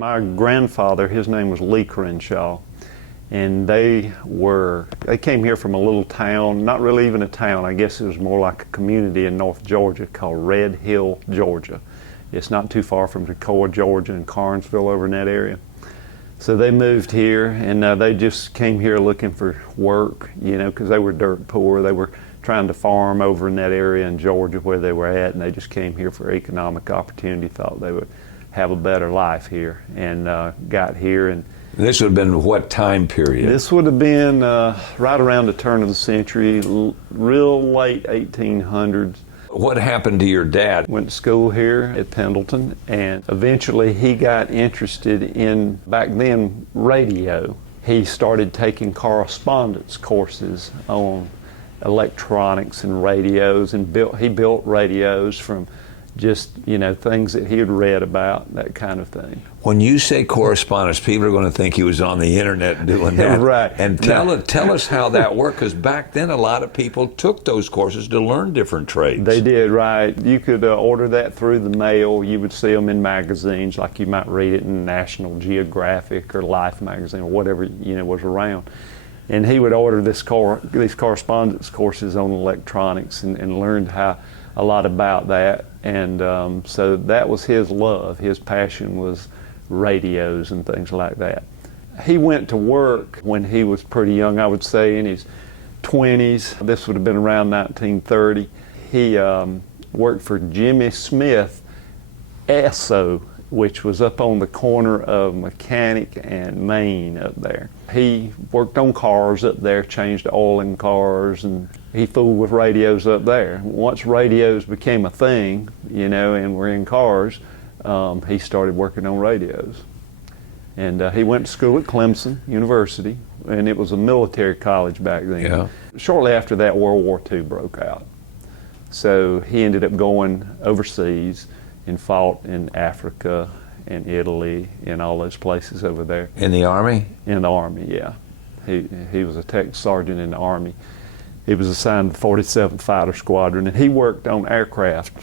My grandfather, his name was Lee Crenshaw, and they came here from a little town, not really even a town, I guess it was more like a community in North Georgia called Red Hill, Georgia. It's not too far from Decoy, Georgia, and Carnesville over in that area. So they moved here, and they just came here looking for work, you know, because they were dirt poor. They were trying to farm over in that area in Georgia where they were at, and they just came here for economic opportunity, thought they would have a better life here, and got here. And this would have been what time period? This would have been right around the turn of the century, real late 1800s. What happened to your dad? Went to school here at Pendleton, and eventually he got interested in, back then, radio. He started taking correspondence courses on electronics and radios, and he built radios from just, you know, things that he had read about, that kind of thing. When you say correspondence, people are going to think he was on the internet doing that. Right. And tell us how that worked, because back then a lot of people took those courses to learn different trades. They did, right. You could order that through the mail. You would see them in magazines, like you might read it in National Geographic or Life magazine or whatever, you know, was around. And he would order these correspondence courses on electronics and learned a lot about that. And so that was his love. His passion was radios and things like that. He went to work when he was pretty young, I would say in his 20s. This would have been around 1930. He worked for Jimmy Smith Esso, which was up on the corner of Mechanic and Main up there. He worked on cars up there, changed oil in cars, and he fooled with radios up there. Once radios became a thing, you know, and were in cars, he started working on radios. And he went to school at Clemson University, and it was a military college back then. Yeah. Shortly after that, World War II broke out. So he ended up going overseas and fought in Africa and Italy and all those places over there. In the Army? In the Army, yeah. He was a tech sergeant in the Army. He was assigned to the 47th Fighter Squadron, and he worked on aircraft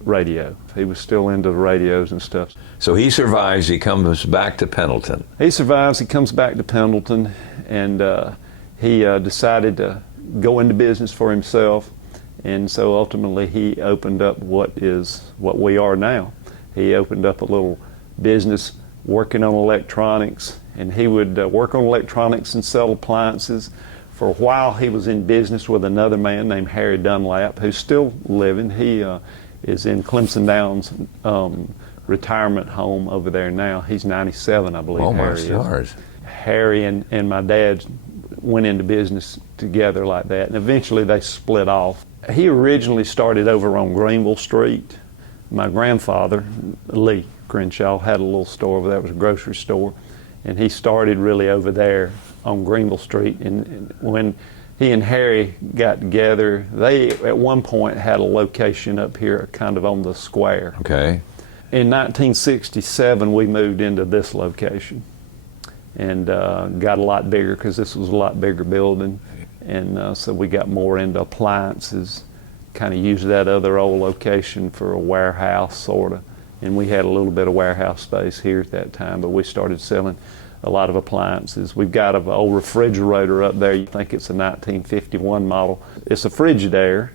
radio. He was still into the radios and stuff. So he survives, he comes back to Pendleton. He survives, he comes back to Pendleton, and he decided to go into business for himself. And so ultimately he opened up what we are now. He opened up a little business working on electronics, and he would work on electronics and sell appliances. For a while he was in business with another man named Harry Dunlap, who's still living. He is in Clemson Downs retirement home over there now. He's 97, I believe. Oh, my Harry stars. is. Harry and my dad went into business together like that, and eventually they split off. He originally started over on Greenville Street. My grandfather, Lee Crenshaw, had a little store over there. It was a grocery store, and he started really over there on Greenville Street. And when he and Harry got together, they at one point had a location up here kind of on the square. Okay. In 1967, we moved into this location and got a lot bigger, because this was a lot bigger building. And so we got more into appliances, kind of used that other old location for a warehouse, sort of. And we had a little bit of warehouse space here at that time, but we started selling a lot of appliances. We've got an old refrigerator up there. You think it's a 1951 model. It's a Frigidaire,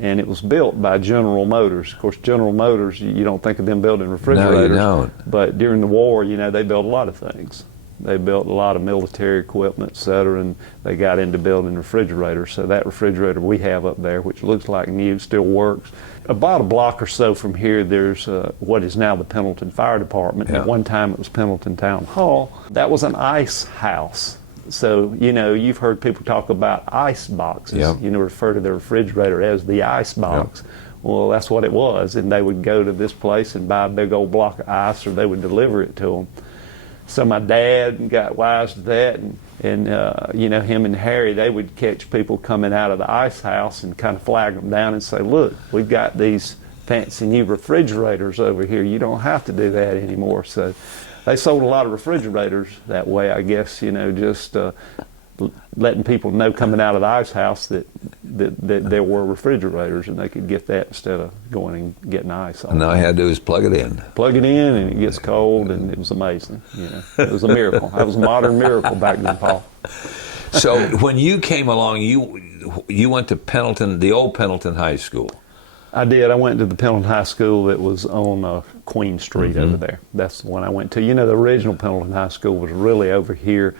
and it was built by General Motors. Of course, General Motors, you don't think of them building refrigerators. No, you don't. But during the war, you know, they built a lot of things. They built a lot of military equipment, et cetera, and they got into building refrigerators. So that refrigerator we have up there, which looks like new, still works. About a block or so from here, there's what is now the Pendleton Fire Department. Yeah. At one time, it was Pendleton Town Hall. That was an ice house. So, you know, you've heard people talk about ice boxes. Yeah. You know, refer to the refrigerator as the ice box. Yeah. Well, that's what it was. And they would go to this place and buy a big old block of ice, or they would deliver it to them. So my dad got wise to that, and you know, him and Harry, they would catch people coming out of the ice house and kind of flag them down and say, look, we've got these fancy new refrigerators over here. You don't have to do that anymore. So they sold a lot of refrigerators that way, I guess, you know, just letting people know coming out of the ice house that there were refrigerators and they could get that instead of going and getting ice. And all you had to do is plug it in. Plug it in and it gets cold, and it was amazing. You know, it was a miracle. That was a modern miracle back then, Paul. So when you came along, you went to Pendleton, the old Pendleton High School. I did. I went to the Pendleton High School that was on Queen Street over there. That's the one I went to. You know, the original Pendleton High School was really over here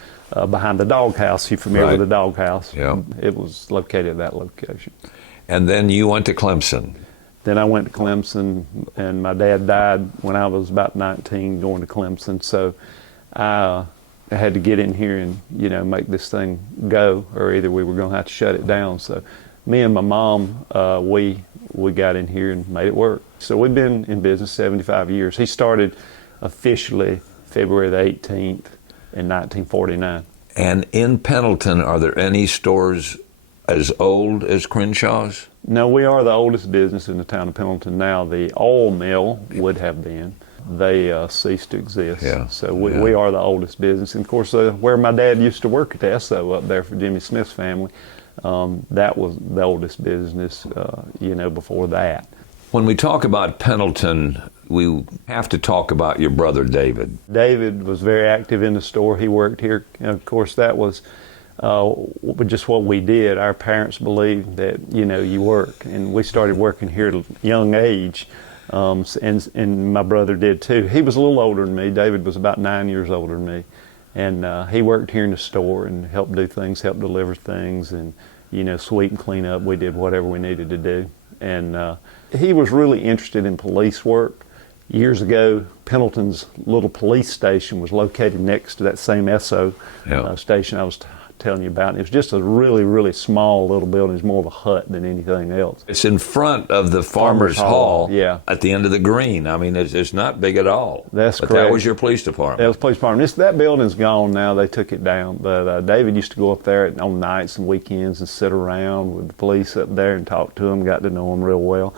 behind the doghouse. You familiar with the doghouse? Yeah. It was located at that location. And then you went to Clemson. Then I went to Clemson, and my dad died when I was about 19 going to Clemson. So I had to get in here and, you know, make this thing go, or either we were going to have to shut it down. So me and my mom, we got in here and made it work. So we've been in business 75 years. He started officially February the 18th in 1949. And in Pendleton, are there any stores as old as Crenshaw's? No, we are the oldest business in the town of Pendleton now. The oil mill would have been. They ceased to exist. Yeah. So we are the oldest business. And of course, where my dad used to work at the Esso up there for Jimmy Smith's family, that was the oldest business, you know, before that. When we talk about Pendleton, we have to talk about your brother David. David was very active in the store. He worked here. And of course, that was just what we did. Our parents believed that, you know, you work. And we started working here at a young age, and my brother did too. He was a little older than me. David was about 9 years older than me. And he worked here in the store and helped do things, helped deliver things, and, you know, sweep and clean up. We did whatever we needed to do. And he was really interested in police work. Years ago, Pendleton's little police station was located next to that same Esso station I was telling you about. And it was just a really, really small little building. It's more of a hut than anything else. It's in front of the Farmers Hall, yeah, at the end of the green. I mean, it's not big at all. That's but correct. That was your police department. That was the police department. That building's gone now. They took it down. But David used to go up there on nights and weekends and sit around with the police up there and talk to them, got to know them real well.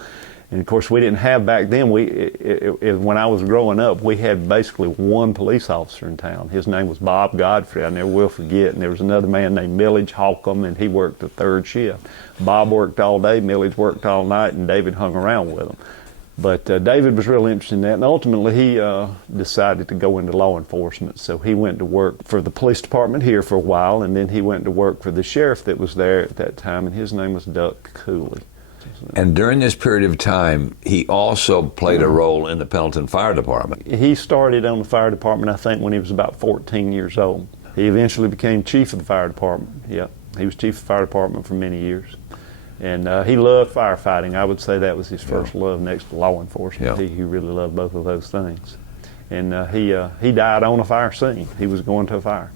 And of course, we didn't have back then. When I was growing up, we had basically one police officer in town. His name was Bob Godfrey. I never will forget. And there was another man named Millage Holcomb, and he worked the third shift. Bob worked all day, Millage worked all night, and David hung around with him. But David was really interested in that, and ultimately he decided to go into law enforcement. So he went to work for the police department here for a while, and then he went to work for the sheriff that was there at that time, and his name was Duck Cooley. And during this period of time, he also played a role in the Pendleton Fire Department. He started on the fire department, I think, when he was about 14 years old. He eventually became chief of the fire department. Yeah, he was chief of the fire department for many years. And he loved firefighting. I would say that was his first love next to law enforcement. He really loved both of those things. And he died on a fire scene. He was going to a fire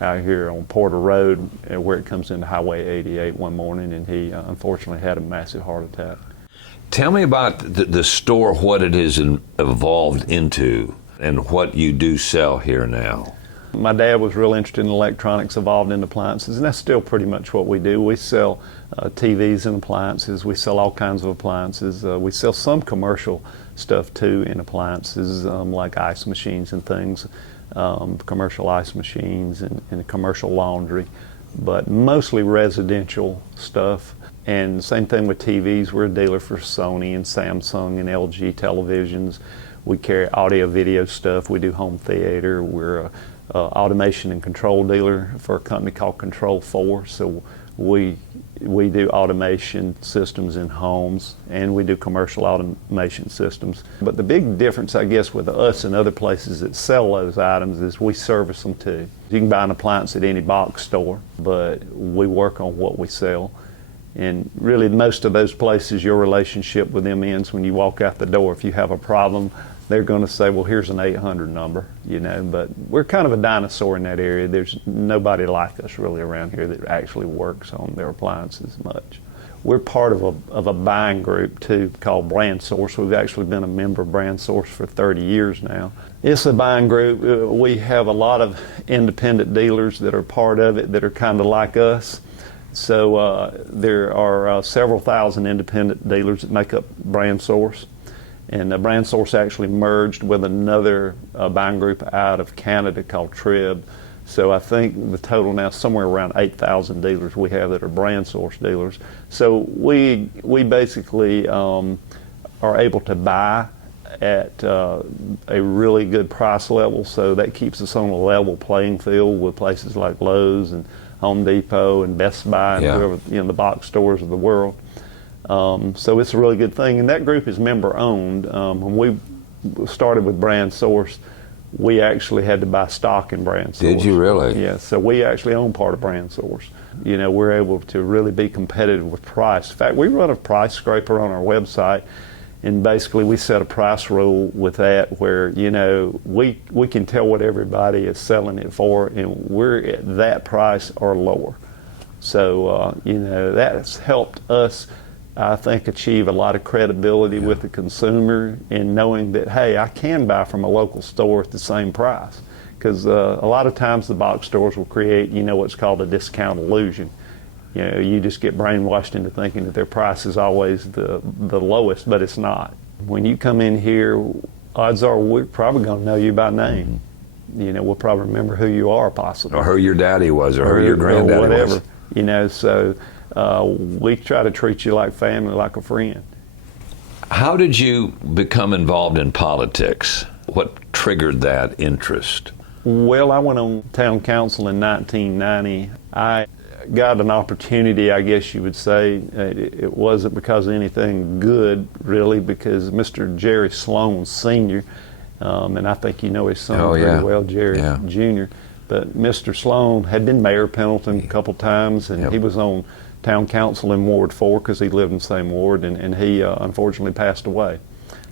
out here on Porter Road where it comes into Highway 88 one morning, and he unfortunately had a massive heart attack. Tell me about the store, what it has evolved into, and what you do sell here now. My dad was real interested in electronics, evolved into appliances, and that's still pretty much what we do. We sell TVs and appliances. We sell all kinds of appliances. We sell some commercial stuff too in appliances, like ice machines and things, commercial ice machines and commercial laundry, but mostly residential stuff. And the same thing with TVs. We're a dealer for Sony and Samsung and LG televisions. We carry audio video stuff. We do home theater. We're a automation and control dealer for a company called Control 4. So we do automation systems in homes, and we do commercial automation systems. But the big difference, I guess, with us and other places that sell those items is we service them too. You can buy an appliance at any box store, but we work on what we sell. And really, most of those places, your relationship with them ends when you walk out the door. If you have a problem, they're going to say, well, here's an 800 number, you know. But we're kind of a dinosaur in that area. There's nobody like us really around here that actually works on their appliances much. We're part of a buying group, too, called Brand Source. We've actually been a member of Brand Source for 30 years now. It's a buying group. We have a lot of independent dealers that are part of it that are kind of like us. So there are several thousand independent dealers that make up Brand Source. And Brand Source actually merged with another buying group out of Canada called Trib. So I think the total now is somewhere around 8,000 dealers we have that are brand source dealers. So we basically are able to buy at a really good price level, so that keeps us on a level playing field with places like Lowe's and Home Depot and Best Buy and whoever, the box stores of the world. So it's a really good thing, and that group is member owned. When we started with Brand Source, we actually had to buy stock in Brand Source. Did you really? Yeah, so we actually own part of Brand Source. We're able to really be competitive with price. In fact, we run a price scraper on our website, and basically we set a price rule with that where, we can tell what everybody is selling it for, and we're at that price or lower. So, that's helped us, I think, achieve a lot of credibility with the consumer in knowing that, hey, I can buy from a local store at the same price. Because a lot of times the box stores will create, what's called a discount illusion. You just get brainwashed into thinking that their price is always the lowest, but it's not. When you come in here, odds are we're probably going to know you by name. We'll probably remember who you are, possibly. Or who your daddy was, or who your granddaddy whatever. was. So we try to treat you like family, like a friend. How did you become involved in politics? What triggered that interest? Well, I went on town council in 1990. I got an opportunity, I guess you would say. It wasn't because of anything good, really, because Mr. Jerry Sloan Sr., and I think you know his son pretty well, Jerry Jr., but Mr. Sloan had been mayor of Pendleton a couple times, and he was on town council in Ward 4 because he lived in the same ward, and he unfortunately passed away.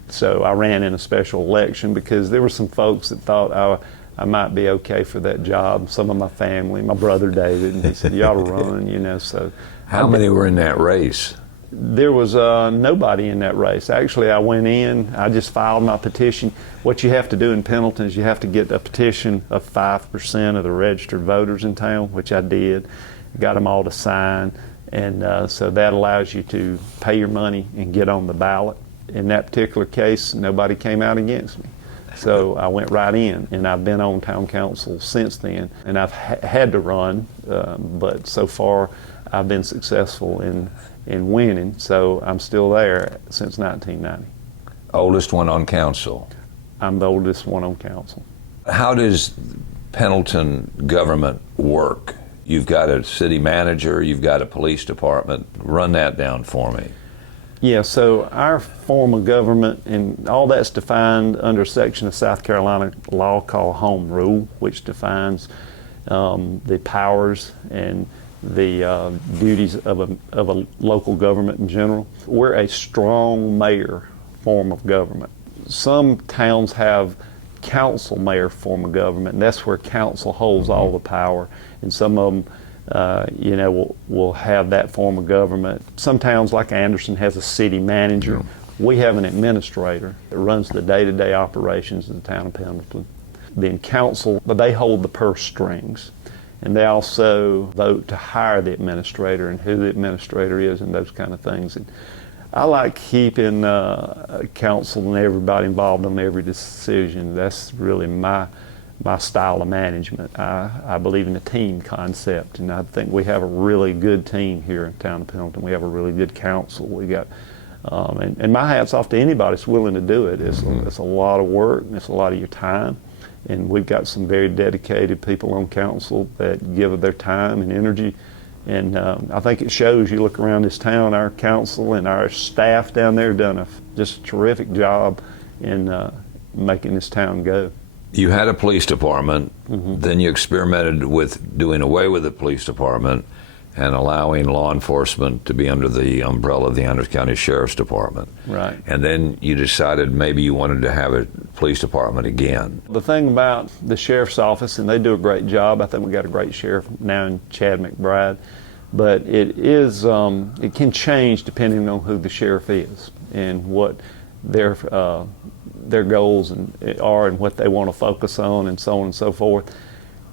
So I ran in a special election because there were some folks that thought I might be okay for that job. Some of my family, my brother David, and he said, you ought to run, so. How many were in that race? There was nobody in that race. Actually, I went in, I just filed my petition. What you have to do in Pendleton is you have to get a petition of 5% of the registered voters in town, which I did. Got them all to sign, and so that allows you to pay your money and get on the ballot. In that particular case, nobody came out against me. So I went right in, and I've been on town council since then, and I've had to run, but so far I've been successful in winning, so I'm still there since 1990. Oldest one on council? I'm the oldest one on council. How does Pendleton government work? You've got a city manager, you've got a police department. Run that down for me. Yeah, so our form of government, and all that's defined under a section of South Carolina law called Home Rule, which defines the powers and the duties of a local government in general. We're a strong mayor form of government. Some towns have council mayor form of government, and that's where council holds all the power, and some of them will have that form of government. Some towns like Anderson has a city manager. We have an administrator that runs the day-to-day operations of the town of Pendleton. Then council, they hold the purse strings, and they also vote to hire the administrator and who the administrator is and those kind of things. And I like keeping council and everybody involved on every decision. That's really my style of management. I believe in the team concept, and I think we have a really good team here in town of Pendleton. We have a really good council. We got, and my hat's off to anybody that's willing to do it. It's a lot of work, and it's a lot of your time, and we've got some very dedicated people on council that give of their time and energy, and I think it shows. You look around this town, our council and our staff down there done just a terrific job in making this town go. You had a police department, then you experimented with doing away with the police department and allowing law enforcement to be under the umbrella of the Anderson County Sheriff's Department. Right. And then you decided maybe you wanted to have a police department again. The thing about the sheriff's office, and they do a great job, I think we got a great sheriff now in Chad McBride, but it can change depending on who the sheriff is and what their goals are and what they want to focus on and so on and so forth.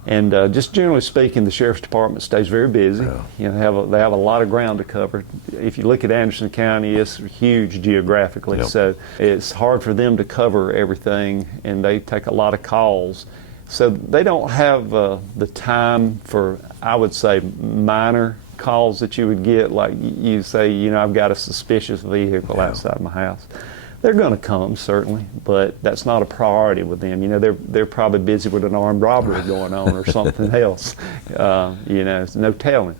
And just generally speaking, the sheriff's department stays very busy. Yeah. They have a lot of ground to cover. If you look at Anderson County, it's huge geographically, so it's hard for them to cover everything, and they take a lot of calls. So they don't have the time for, I would say, minor calls that you would get, like you say, you know, I've got a suspicious vehicle outside my house. They're going to come, certainly, but that's not a priority with them. You know, they're probably busy with an armed robbery going on or something else. You know, it's no telling.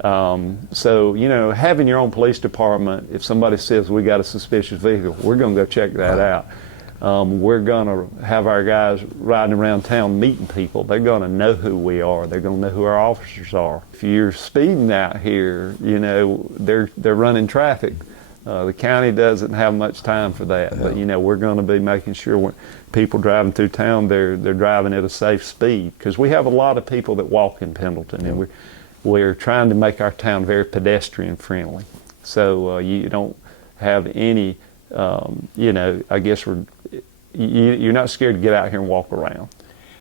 So, you know, having your own police department, if somebody says we got a suspicious vehicle, we're going to go check that out. We're going to have our guys riding around town meeting people. They're going to know who we are. They're going to know who our officers are. If you're speeding out here, you know, they're running traffic. The county doesn't have much time for that, but you know, we're going to be making sure when people driving through town, they're driving at a safe speed, because we have a lot of people that walk in Pendleton, and we're trying to make our town very pedestrian friendly. So you don't have any, you know, I guess you're not scared to get out here and walk around.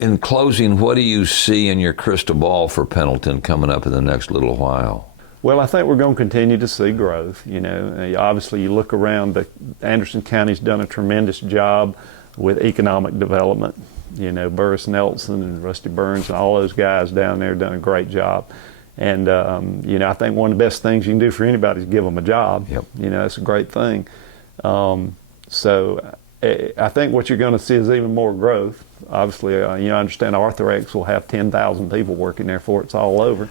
In closing, what do you see in your crystal ball for Pendleton coming up in the next little while? Well, I think we're going to continue to see growth. You know, obviously you look around, Anderson County's done a tremendous job with economic development. You know, Burris Nelson and Rusty Burns and all those guys down there done a great job. And, you know, I think one of the best things you can do for anybody is give them a job. Yep. You know, it's a great thing. So I think what you're going to see is even more growth. Obviously, you know, I understand Arthrex will have 10,000 people working there for it's all over.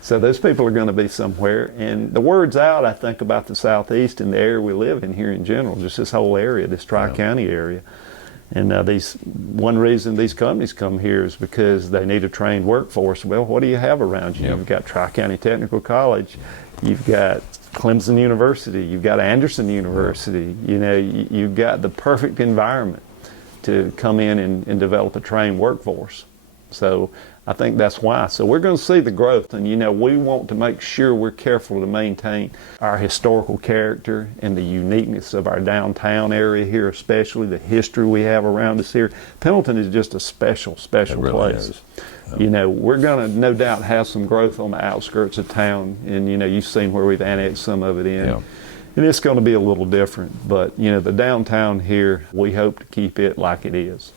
So those people are going to be somewhere. And the word's out, I think, about the Southeast and the area we live in here in general, just this whole area, this Tri-County area. And one reason these companies come here is because they need a trained workforce. Well, what do you have around you? You've got Tri-County Technical College, you've got Clemson University, you've got Anderson University. You know, you've got the perfect environment to come in and develop a trained workforce. So I think that's why. So we're going to see the growth, and you know, we want to make sure we're careful to maintain our historical character and the uniqueness of our downtown area here, especially the history we have around us here. Pendleton is just a special place. Is. You know, we're going to no doubt have some growth on the outskirts of town, and you know, you've seen where we've annexed some of it in. And it's going to be a little different, but you know, the downtown here, we hope to keep it like it is.